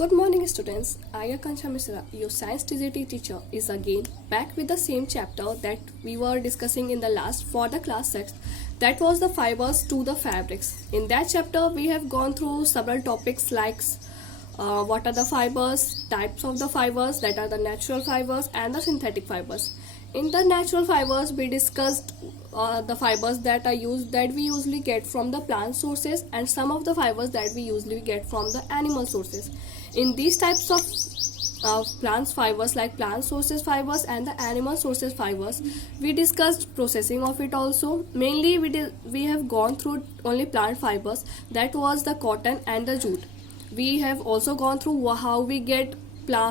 Good morning, students. I, Akansha Misra, your science TGT teacher, is again back with the same chapter that we were discussing in the last for the class 6. That was the fibers to the fabrics. In that chapter, we have gone through several topics like what are the fibers, types of the fibers, that are the natural fibers and the synthetic fibers. In the natural fibers, we discussed the fibers that we usually get from the plant sources, and some of the fibers that we usually get from the animal sources. In these types of plant fibers, like plant sources fibers and the animal sources fibers, we discussed processing of it also. Mainly we have gone through only plant fibers, that was the cotton and the jute. We have also gone through how we get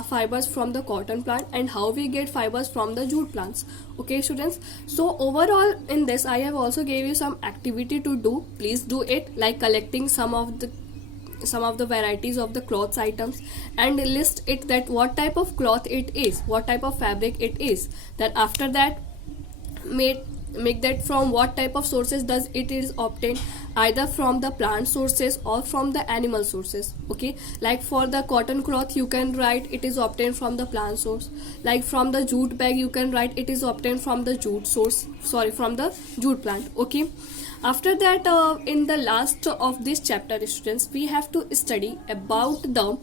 fibers from the cotton plant and how we get fibers from the jute plants. Okay, students, so overall in this I have also gave you some activity to do. Please do it, like collecting some of the varieties of the clothes items and list it, that what type of cloth it is, what type of fabric it is. Then after that, make that from what type of sources does it is obtained, either from the plant sources or from the animal sources. Okay, like for the cotton cloth you can write it is obtained from the plant source. Like from the jute bag you can write it is obtained from the from the jute plant. Okay, after that, in the last of this chapter, students, we have to study about the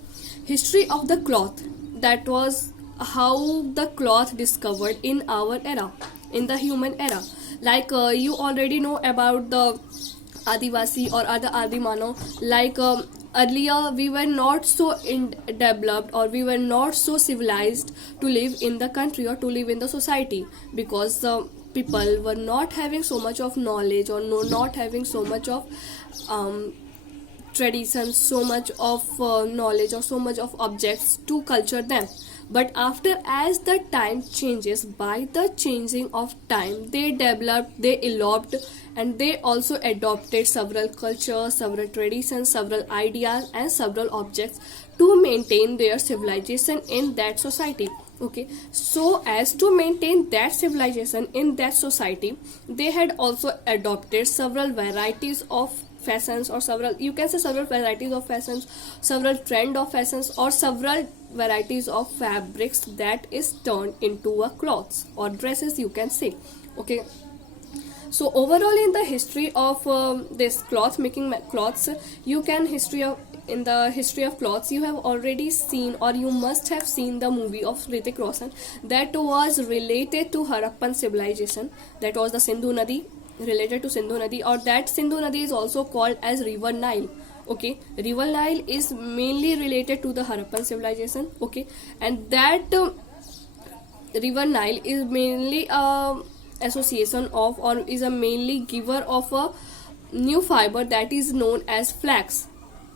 history of the cloth, that was how the cloth discovered in our era, in the human era. Like you already know about the Adivasi or other Adimano. Like earlier we were not so developed, or we were not so civilized to live in the country or to live in the society, because people were not having so much of knowledge, or not having so much of traditions, so much of knowledge, or so much of objects to culture them. But after, as the time changes, by the changing of time, they developed, they evolved, and they also adopted several cultures, several traditions, several ideas and several objects to maintain their civilization in that society. Okay, so as to maintain that civilization in that society, they had also adopted several varieties of fashions, or several, you can say several varieties of fashions, several trend of fashions, or several varieties of fabrics that is turned into a clothes or dresses, you can say. Okay, so overall in the history of this cloth making cloths, you can in the history of clothes, you have already seen, or you must have seen, the movie of Hrithik Roshan that was related to Harappan civilization, that was the Sindhu Nadi, related to Sindhu Nadi, or that Sindhu Nadi is also called as River Nile. Okay, River Nile is mainly related to the Harappan civilization. Okay, and that River Nile is mainly a association of, or is a mainly giver of a new fiber that is known as flax.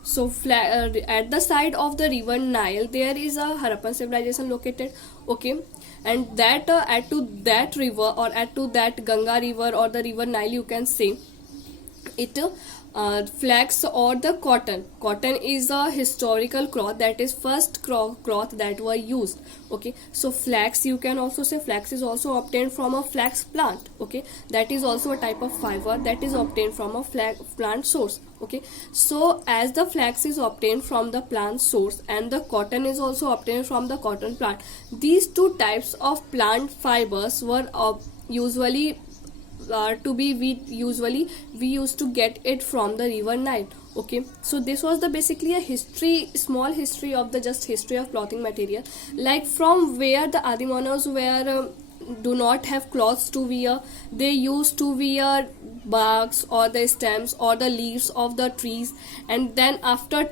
So at the side of the River Nile there is a Harappan civilization located. Okay, and that add to that river, or add to that Ganga river or the River Nile, you can say it flax or the cotton is a historical cloth, that is first cloth that were used. Okay, so flax, you can also say flax is also obtained from a flax plant. Okay, that is also a type of fiber that is obtained from a plant source. Okay, so as the flax is obtained from the plant source and the cotton is also obtained from the cotton plant, these two types of plant fibers were usually we used to get it from the River Nile. Okay, so this was the basically a small history of the history of clothing material, like from where the Adimanos were do not have cloths to wear, they used to wear barks or the stems or the leaves of the trees, and then after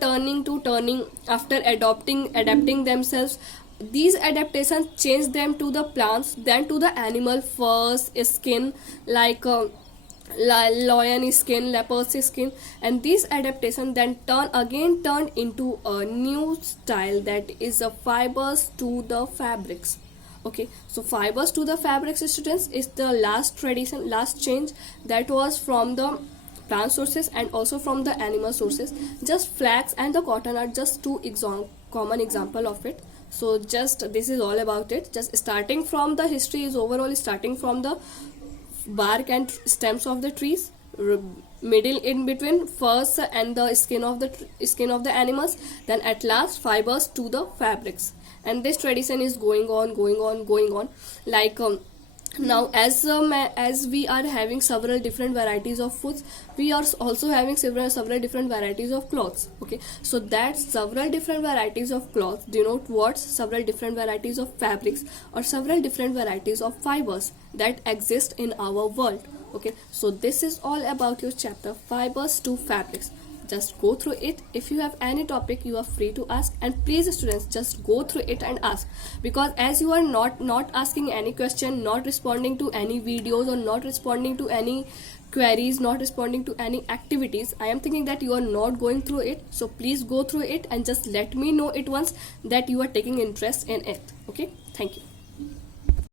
after adapting themselves, these adaptations change them to the plants, then to the animal furs, skin, like lion skin, leopard skin, and these adaptations then turned into a new style, that is a fibers to the fabrics. Okay, so fibers to the fabrics, students, is the last change, that was from the plant sources and also from the animal sources. Just flax and the cotton are just two common example of it. So just this is all about it. Just starting from the history is overall starting from the bark and stems of the trees, middle in between furs and the skin of the animals, then at last fibers to the fabrics. And this tradition is going on, like now as we are having several different varieties of foods, we are also having several different varieties of clothes. Okay, so that several different varieties of clothes denote what? Several different varieties of fabrics or several different varieties of fibers that exist in our world. Okay, so this is all about your chapter fibers to fabrics. Just go through it. If you have any topic, you are free to ask, and please students, just go through it and ask, because as you are not asking any question, not responding to any videos, or not responding to any queries, not responding to any activities, I am thinking that you are not going through it. So please go through it and just let me know it once that you are taking interest in it. Okay, thank you.